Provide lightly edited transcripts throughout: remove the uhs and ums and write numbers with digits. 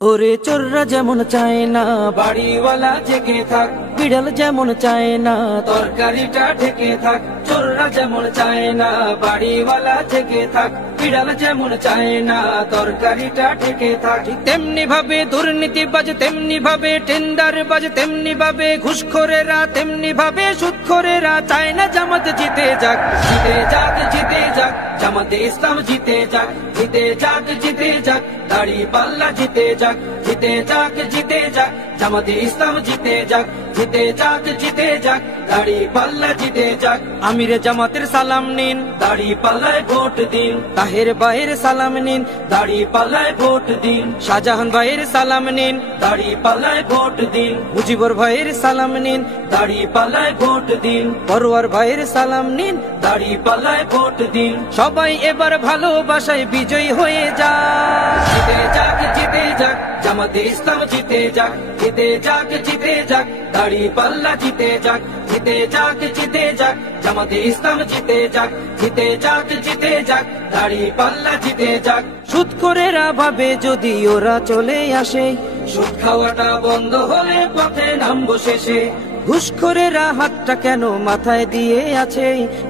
ওরে চোররা যেমন চায় না বাড়িওয়ালা জেগে থাক, বিড়াল যেমন চায় না তরকারিটা ঢেকে থাক। চোররা যেমন চায় না বাড়িওয়ালা জেগে থাক, বিড়াল যেমন চায় না তরকারিটা ঢেকে থাক। তেমনি ভাবে দুর্নীতিবাজ, তেমনি ভাবে টেন্ডারবাজ, তেমনি ভাবে ঘুষখোরেরা, তেমনি ভাবে সুদখোরেরা চায় না জামাত জিতে যাক। জিতে যাক, জিতে যাক, জামাতে ইসলাম জিতে যাক। জিতে যাক, জিতে যাক, দাড়ি পাল্লা জিতে যাক। জিতে যাক, জিতে যাক, জামাতে ইসলাম জিতে যাক। জিতে যাক, জিতে যাক, দাড়ি পাল্লা জিতে যাক। আমিরে জামাতের সালাম নিন, দাড়ি পাল্লায় ভোট দিন। তাহের ভাইয়ের সালাম নিন, দাড়ি পাল্লায় ভোট দিন। শাহজাহান ভাইয়ের সালাম নিন, দাড়ি পাল্লায় ভোট দিন। মুজিবুর ভাইয়ের সালাম নিন, দাড়ি পাল্লায় ভোট দিন। পরোয়ার ভাইয়ের সালাম নিন, দাড়ি পাল্লায় ভোট দিন। সবাই এবার ভালোবাসায় বিজয়ী হয়ে যাক। জিতে যাক, জিতে যাক, জামাতে ইসলাম জিতে যাক। জিতে যাক, জিতে যাক, দাড়ি পাল্লা জিতে যাক। জিতে যাক, জিতে যাক, জামাতে ইসলাম জিতে যাক। জিতে যাক, জিতে যাক, দাড়ি পাল্লা জিতে যাক। সুদখোরেরা ভাবে যদি ওরা চলে আসে, সুদ খাওয়াটা বন্ধ হলে পথে নামবো শেষে। ঘুষখোরেরা হাতটা কেন মাথায় দিয়ে আছে,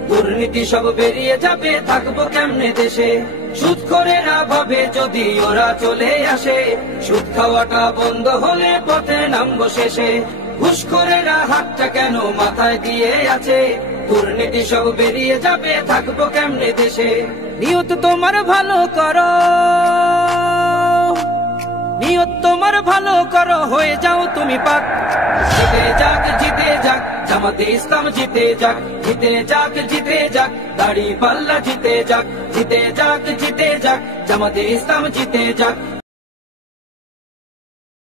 দুর্নীতি সব বেরিয়ে যাবে, থাকবো কেমনে দেশে। সুদখোরেরা ভাবে যদি ওরা চলে আসে, সুদ খাওয়াটা বন্ধ হলে পথে নামবো শেষে। ঘুষখোরেরা হাতটা কেন মাথায় দিয়ে আছে, দুর্নীতি সব বেরিয়ে যাবে, থাকবো কেমনে দেশে। নিয়ত তোমার ভালো করো, নিয়ত তোমার ভালো করো, হয়ে যাও তুমি পাক। জিতে যাক, জিতে যাক, জামাতে ইসলাম জিতে যাক। জিতে যাক, জিতে যাক, দাড়ি পাল্লা জিতে যাক। জিতে যাক, জিতে যাক, জামাতে ইসলাম জিতে যাক।